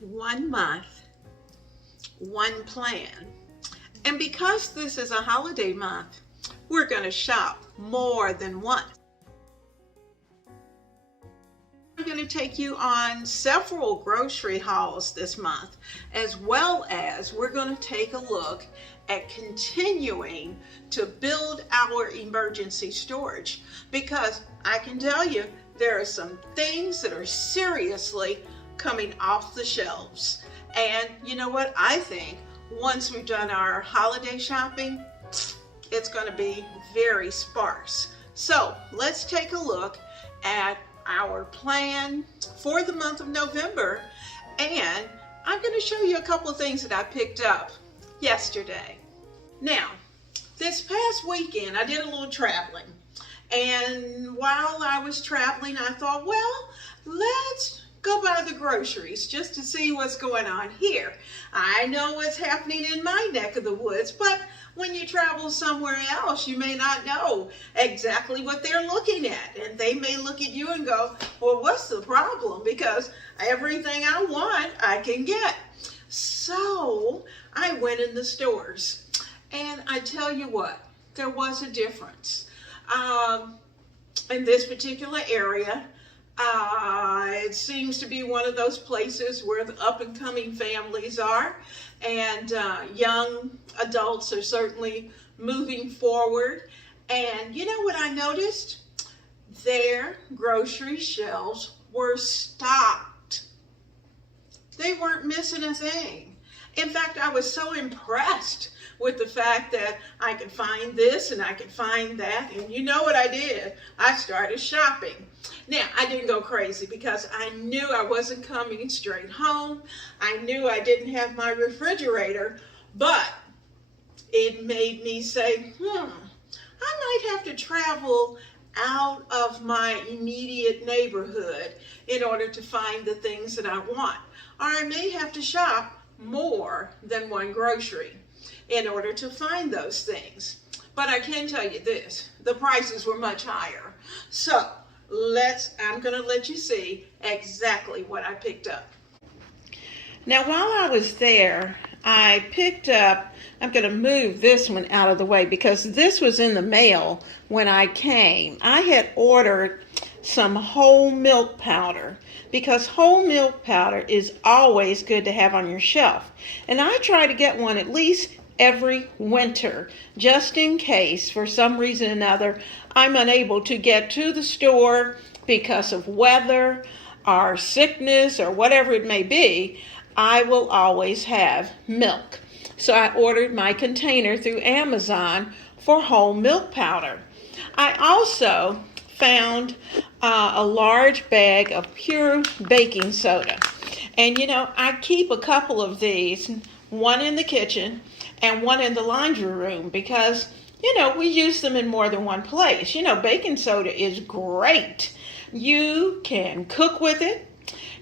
1 month, one plan. And because this is a holiday month, we're going to shop more than once. I'm going to take you on several grocery hauls this month, as well as we're going to take a look at continuing to build our emergency storage, because I can tell you there are some things that are seriously coming off the shelves. And you know what? I think once we've done our holiday shopping, it's going to be very sparse. So let's take a look at our plan for the month of November, and I'm going to show you a couple of things that I picked up yesterday. Now, this past weekend I did a little traveling, and while I was traveling I thought, well, let's go by the groceries just to see what's going on here. I know what's happening in my neck of the woods, but when you travel somewhere else, you may not know exactly what they're looking at. And they may look at you and go, well, what's the problem? Because everything I want, I can get. So I went in the stores, and I tell you what, there was a difference. In this particular area, it seems to be one of those places where the up-and-coming families are, and young adults are certainly moving forward. And you know what I noticed? Their grocery shelves were stocked. They weren't missing a thing. In fact, I was so impressed with the fact that I could find this and I could find that. And you know what I did? I started shopping. Now, I didn't go crazy because I knew I wasn't coming straight home. I knew I didn't have my refrigerator, but it made me say, I might have to travel out of my immediate neighborhood in order to find the things that I want. Or I may have to shop more than one grocery in order to find those things. But I can tell you this, the prices were much higher. So I'm going to let you see exactly what I picked up. Now, while I was there, I picked up, I'm going to move this one out of the way because this was in the mail when I came. I had ordered some whole milk powder, because whole milk powder is always good to have on your shelf. And I try to get one at least every winter, just in case for some reason or another I'm unable to get to the store because of weather or sickness or whatever it may be. I will always have milk. So I ordered my container through Amazon for whole milk powder. I also found a large bag of pure baking soda. And you know, I keep a couple of these, one in the kitchen and one in the laundry room, because you know, we use them in more than one place. You know, baking soda is great. You can cook with it,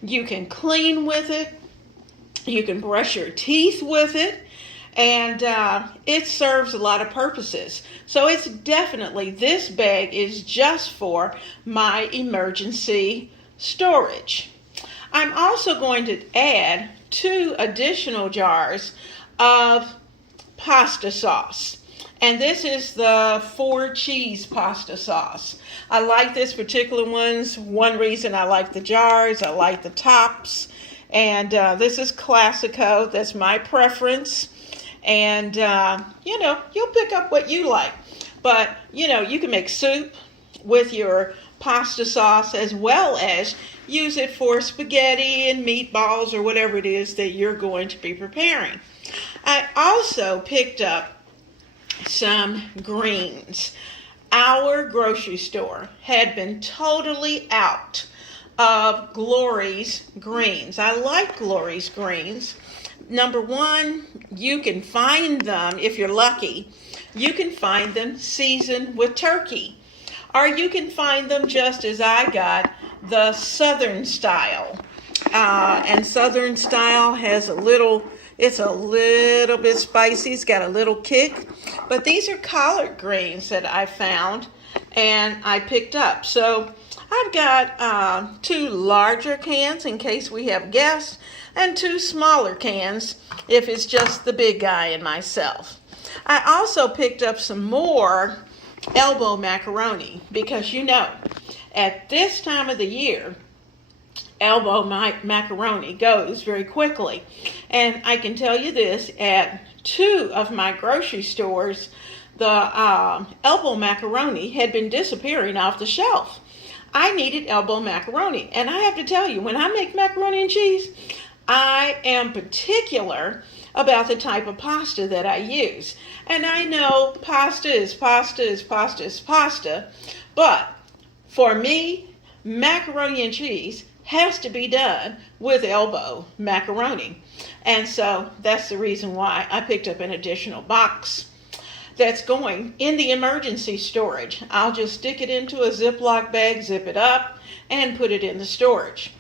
you can clean with it, you can brush your teeth with it, and it serves a lot of purposes. So it's definitely, this bag is just for my emergency storage. I'm also going to add 2 additional jars of pasta sauce. And this is the 4 cheese pasta sauce. I like this particular one reason I like the jars, I like the tops. And this is Classico, that's my preference. And, you know, you'll pick up what you like. But, you know, you can make soup with your pasta sauce, as well as use it for spaghetti and meatballs or whatever it is that you're going to be preparing. I also picked up some greens. Our grocery store had been totally out of Glory's greens. I like Glory's greens. Number one, you can find them, if you're lucky, you can find them seasoned with turkey. Or you can find them just as I got, the Southern style. And Southern style has it's a little bit spicy, it's got a little kick. But these are collard greens that I found and I picked up. So I've got 2 larger cans in case we have guests, and 2 smaller cans if it's just the big guy and myself. I also picked up some more elbow macaroni because at this time of the year, elbow macaroni goes very quickly. And I can tell you this, at 2 of my grocery stores, the elbow macaroni had been disappearing off the shelf. I needed elbow macaroni. And I have to tell you, when I make macaroni and cheese, I am particular about the type of pasta that I use. And I know pasta is pasta is pasta is pasta, but for me, macaroni and cheese has to be done with elbow macaroni. And so that's the reason why I picked up an additional box that's going in the emergency storage. I'll just stick it into a Ziploc bag, zip it up, and put it in the storage.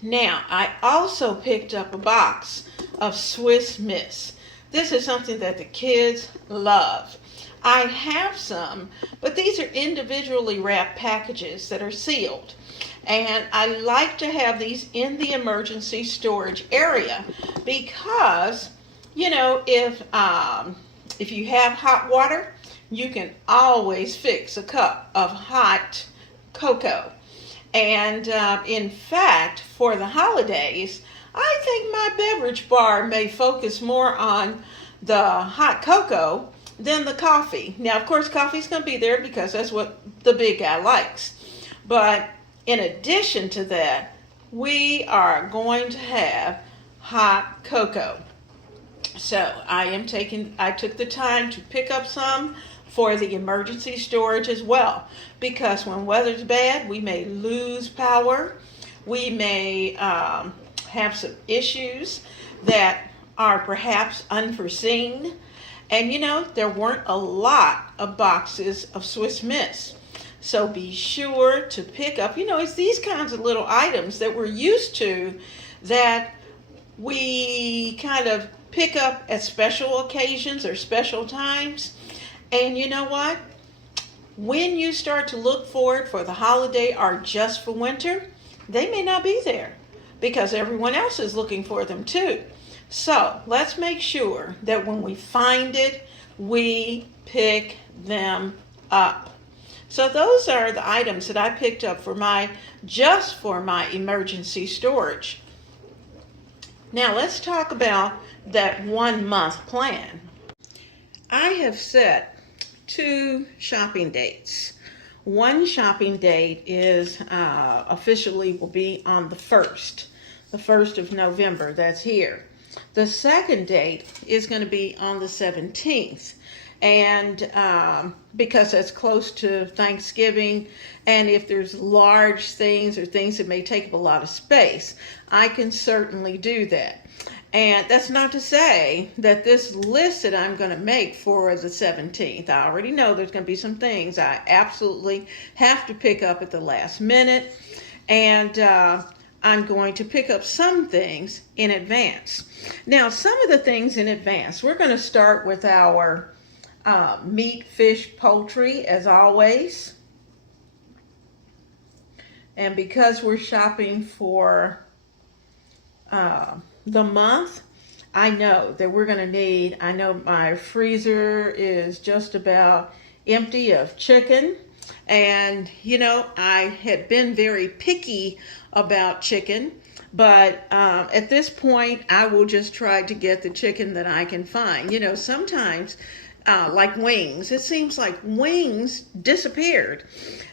Now, I also picked up a box of Swiss Miss. This is something that the kids love. I have some, but these are individually wrapped packages that are sealed. And I like to have these in the emergency storage area because, if you have hot water, you can always fix a cup of hot cocoa. And in fact, for the holidays, I think my beverage bar may focus more on the hot cocoa than the coffee. Now, of course, coffee's going to be there because that's what the big guy likes. But in addition to that, we are going to have hot cocoa. So I took the time to pick up some for the emergency storage as well, because when weather's bad, we may lose power. We may have some issues that are perhaps unforeseen. And there weren't a lot of boxes of Swiss Miss. So be sure to pick up, it's these kinds of little items that we're used to that we kind of pick up at special occasions or special times. And you know what? When you start to look for it for the holiday or just for winter, they may not be there because everyone else is looking for them too. So let's make sure that when we find it, we pick them up. So those are the items that I picked up just for my emergency storage. Now let's talk about that 1 month plan. I have set 2 shopping dates. One shopping date is officially will be on the 1st of November. That's here. The second date is going to be on the 17th. And because that's close to Thanksgiving, and if there's large things or things that may take up a lot of space, I can certainly do that. And that's not to say that this list that I'm going to make for the 17th, I already know there's going to be some things I absolutely have to pick up at the last minute. And I'm going to pick up some things in advance. Now, some of the things in advance, we're going to start with our meat, fish, poultry, as always. And because we're shopping for the month, I know that we're going to need, I know my freezer is just about empty of chicken. And, I had been very picky about chicken, but at this point, I will just try to get the chicken that I can find. Sometimes, like wings, it seems like wings disappeared.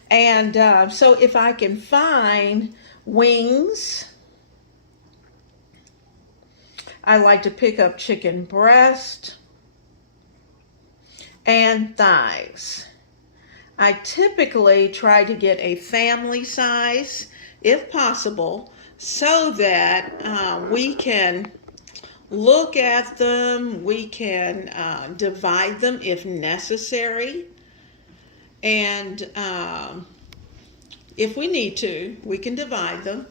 And so if I can find wings, I like to pick up chicken breast and thighs. I typically try to get a family size, if possible, so that we can look at them, we can divide them if necessary, and if we need to, we can divide them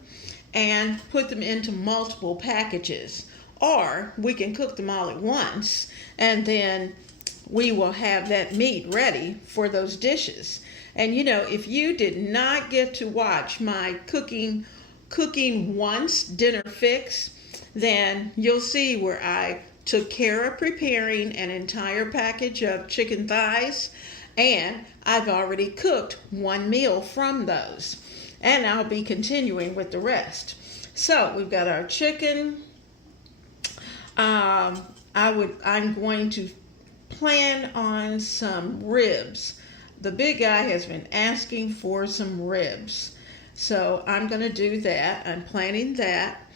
and put them into multiple packages, or we can cook them all at once and then we will have that meat ready for those dishes. And you know, if you did not get to watch my cooking once dinner fix, then you'll see where I took care of preparing an entire package of chicken thighs, and I've already cooked one meal from those, and I'll be continuing with the rest. So we've got our chicken. I'm going to plan on some ribs. The big guy has been asking for some ribs, so I'm going to do that. I'm planning that.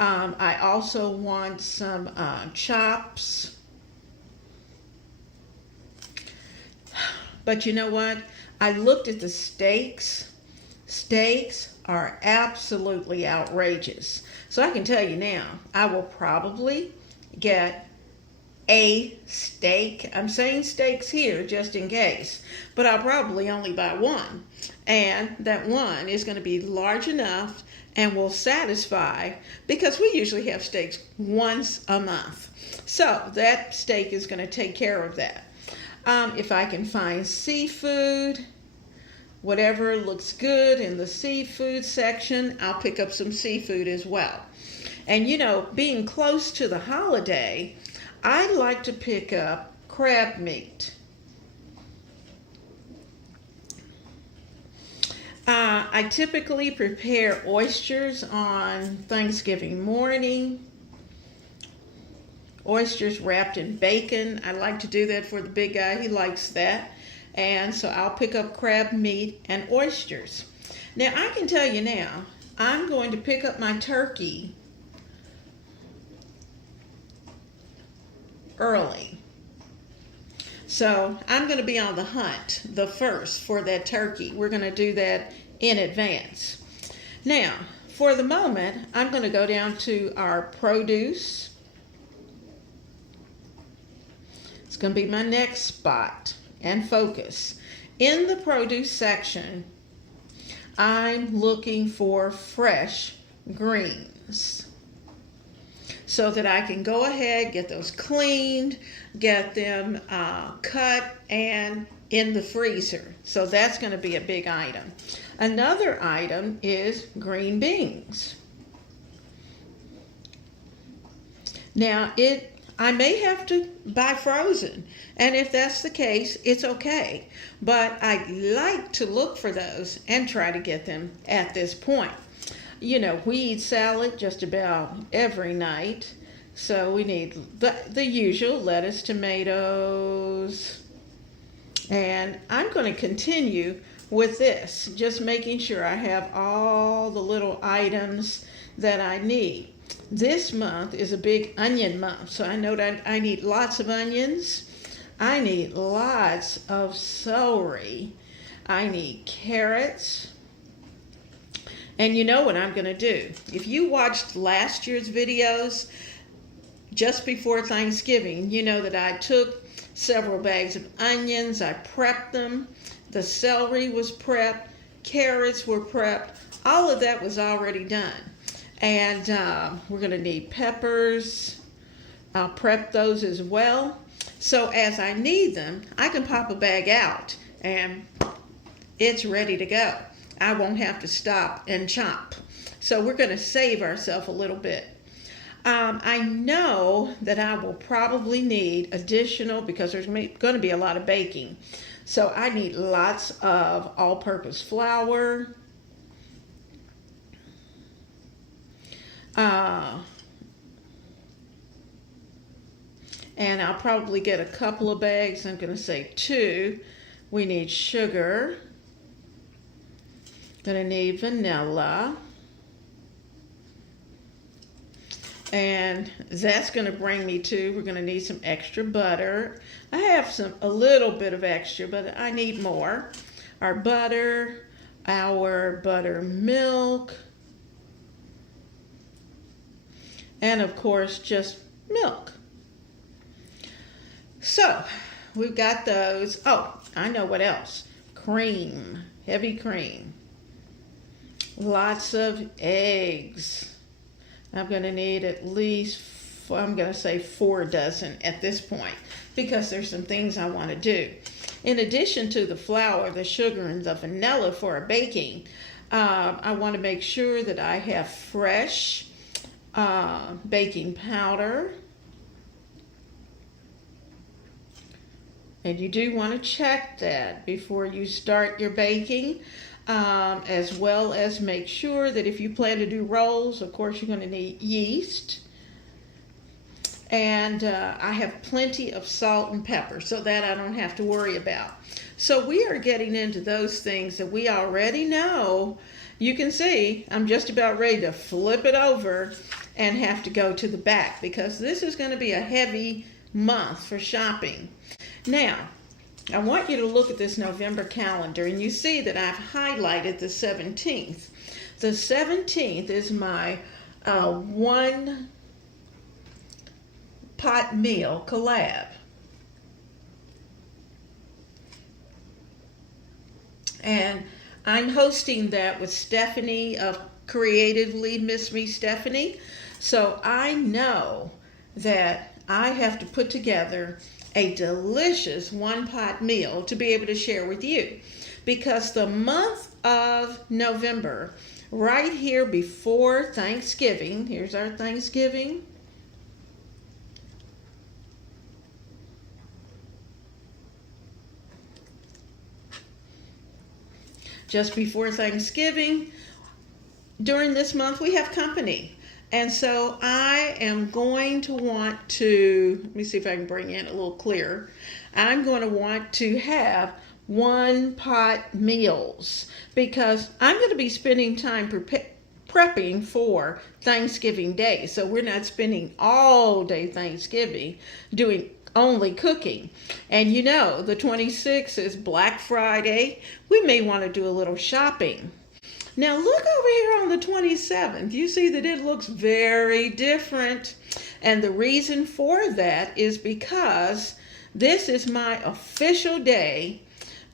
I also want some chops. But you know what? I looked at the steaks. Steaks are absolutely outrageous. So I can tell you now, I will probably get a steak. I'm saying steaks here just in case, but I'll probably only buy one. And that one is going to be large enough and will satisfy, because we usually have steaks once a month. So that steak is going to take care of that. If I can find seafood, whatever looks good in the seafood section, I'll pick up some seafood as well. And you know, being close to the holiday, I like to pick up crab meat. I typically prepare oysters on Thanksgiving morning. Oysters wrapped in bacon. I like to do that for the big guy. He likes that. And so I'll pick up crab meat and oysters. Now I can tell you now, I'm going to pick up my turkey early. So I'm going to be on the hunt the first for that turkey. We're going to do that in advance. Now, for the moment, I'm going to go down to our produce. It's going to be my next spot and focus. In the produce section, I'm looking for fresh greens so that I can go ahead, get those cleaned, get them cut and in the freezer. So that's going to be a big item. Another item is green beans. Now, I may have to buy frozen, and if that's the case, it's okay. But I like to look for those and try to get them at this point. You know, we eat salad just about every night, so we need the usual lettuce, tomatoes, and I'm going to continue with this, just making sure I have all the little items that I need. This month is a big onion month, so I know that I need lots of onions. I need lots of celery. I need carrots. And you know what I'm going to do. If you watched last year's videos, just before Thanksgiving, you know that I took several bags of onions. I prepped them. The celery was prepped. Carrots were prepped. All of that was already done. And we're going to need peppers. I'll prep those as well. So as I need them, I can pop a bag out and it's ready to go. I won't have to stop and chop. So we're going to save ourselves a little bit. I know that I will probably need additional, because there's going to be a lot of baking. So I need lots of all-purpose flour. And I'll probably get a couple of bags. I'm going to say 2. We need sugar. Going to need vanilla. And that's going to bring me to, we're going to need some extra butter. I have a little bit of extra, but I need more. Our butter, our buttermilk, and of course just milk. So we've got those. Oh, I know what else. Cream, heavy cream. Lots of eggs. I'm going to need at least I'm going to say 4 dozen at this point, because there's some things I want to do. In addition to the flour, the sugar, and the vanilla for a baking, I want to make sure that I have fresh baking powder. And you do want to check that before you start your baking, as well as make sure that if you plan to do rolls, of course you're going to need yeast. And I have plenty of salt and pepper, so that I don't have to worry about. So we are getting into those things that we already know. You can see I'm just about ready to flip it over and have to go to the back, because this is going to be a heavy month for shopping. Now, I want you to look at this November calendar, and you see that I've highlighted the 17th. The 17th is my one pot meal collab. And I'm hosting that with Stephanie of Creatively Miss Me Stephanie. So I know that I have to put together a delicious one pot meal to be able to share with you, because the month of November, right here before Thanksgiving, here's our Thanksgiving. Just before Thanksgiving, during this month, we have company. And so I am going to want to, let me see if I can bring it a little clearer. I'm going to want to have one pot meals, because I'm going to be spending time prepping for Thanksgiving Day. So we're not spending all day Thanksgiving doing only cooking. And you know, the 26th is Black Friday. We may want to do a little shopping. Now look over here on the 27th. You see that it looks very different. And the reason for that is because this is my official day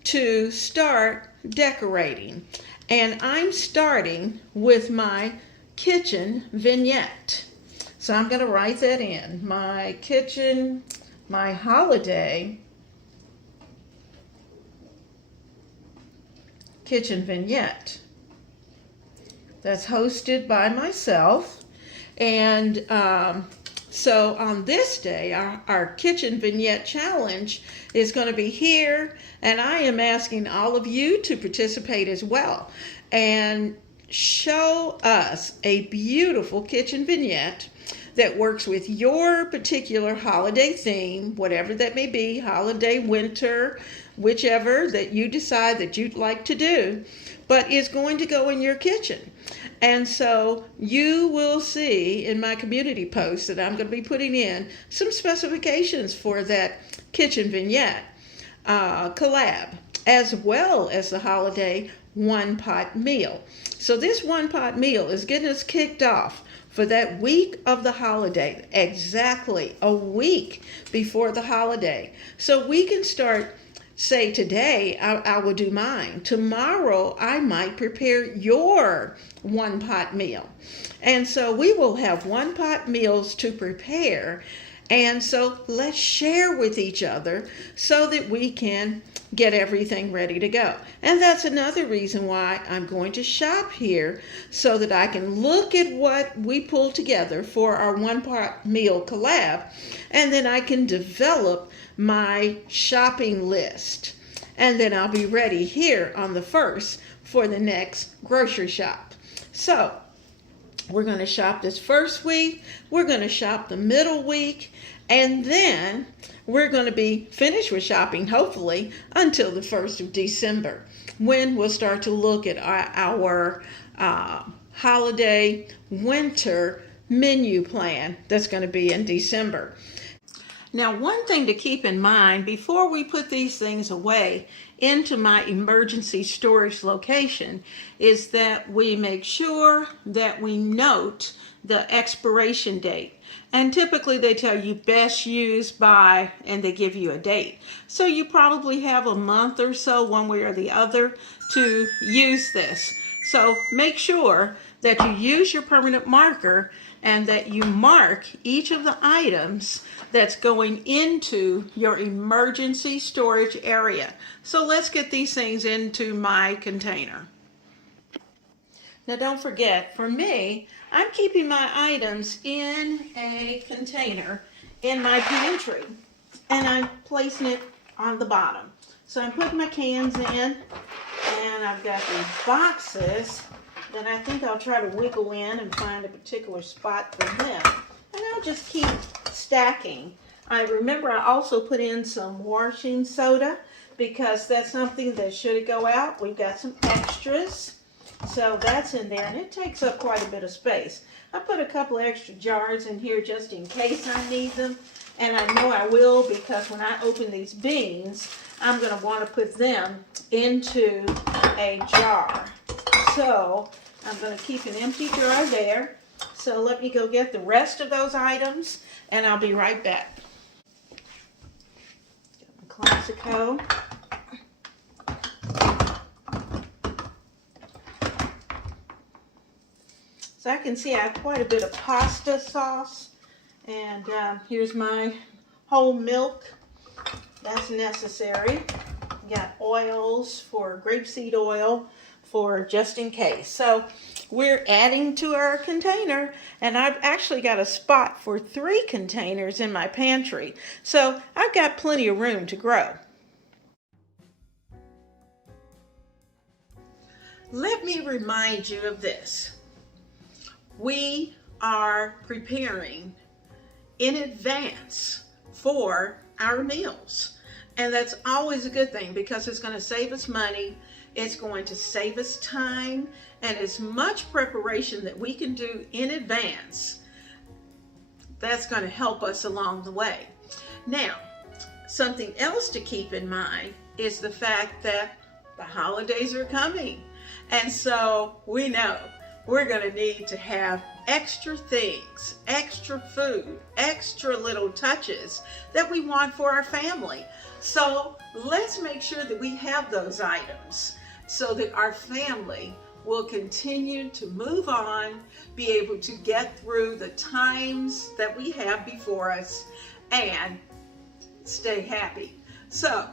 to start decorating. And I'm starting with my kitchen vignette. So I'm going to write that in. My kitchen, my holiday kitchen vignette. That's hosted by myself. And so on this day, our kitchen vignette challenge is going to be here. And I am asking all of you to participate as well and show us a beautiful kitchen vignette that works with your particular holiday theme, whatever that may be, holiday, winter, whichever that you decide that you'd like to do, but is going to go in your kitchen. And so you will see in my community post that I'm going to be putting in some specifications for that kitchen vignette collab, as well as the holiday one pot meal. So this one pot meal is getting us kicked off for that week of the holiday, exactly a week before the holiday. So we can start, say today, I will do mine. Tomorrow, I might prepare your one pot meal. And so we will have one pot meals to prepare. And so let's share with each other so that we can get everything ready to go. And that's another reason why I'm going to shop here, so that I can look at what we pulled together for our one pot meal collab, and then I can develop my shopping list. And then I'll be ready here on the 1st for the next grocery shop. So we're going to shop this first week, we're going to shop the middle week, and then we're going to be finished with shopping, hopefully, until the 1st of December, when we'll start to look at our holiday winter menu plan that's going to be in December. Now, one thing to keep in mind before we put these things away into my emergency storage location is that we make sure that we note the expiration date. And typically they tell you best used by, and they give you a date. So you probably have a month or so, one way or the other, to use this. So make sure that you use your permanent marker and that you mark each of the items that's going into your emergency storage area. So let's get these things into my container. Now don't forget, for me, I'm keeping my items in a container in my pantry, and I'm placing it on the bottom. So I'm putting my cans in, and I've got these boxes that I think I'll try to wiggle in and find a particular spot for them. And I'll just keep stacking. I remember I also put in some washing soda because that's something that should go out. We've got some extras. So that's in there, and it takes up quite a bit of space. I put a couple extra jars in here just in case I need them, and I know I will because when I open these beans, I'm going to want to put them into a jar. So I'm going to keep an empty jar there. So let me go get the rest of those items, and I'll be right back. Got my Classico. So I can see I have quite a bit of pasta sauce, and here's my whole milk. That's necessary. Got oils for grapeseed oil for just in case. So we're adding to our container, and I've actually got a spot for 3 containers in my pantry. So I've got plenty of room to grow. Let me remind you of this. We are preparing in advance for our meals. And that's always a good thing because it's going to save us money, it's going to save us time, and as much preparation that we can do in advance, that's going to help us along the way. Now, something else to keep in mind is the fact that the holidays are coming. And so we know we're going to need to have extra things, extra food, extra little touches that we want for our family. So let's make sure that we have those items so that our family will continue to move on, be able to get through the times that we have before us, and stay happy. So,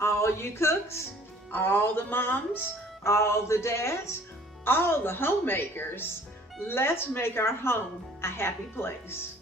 all you cooks, all the moms, all the dads, all the homemakers, let's make our home a happy place.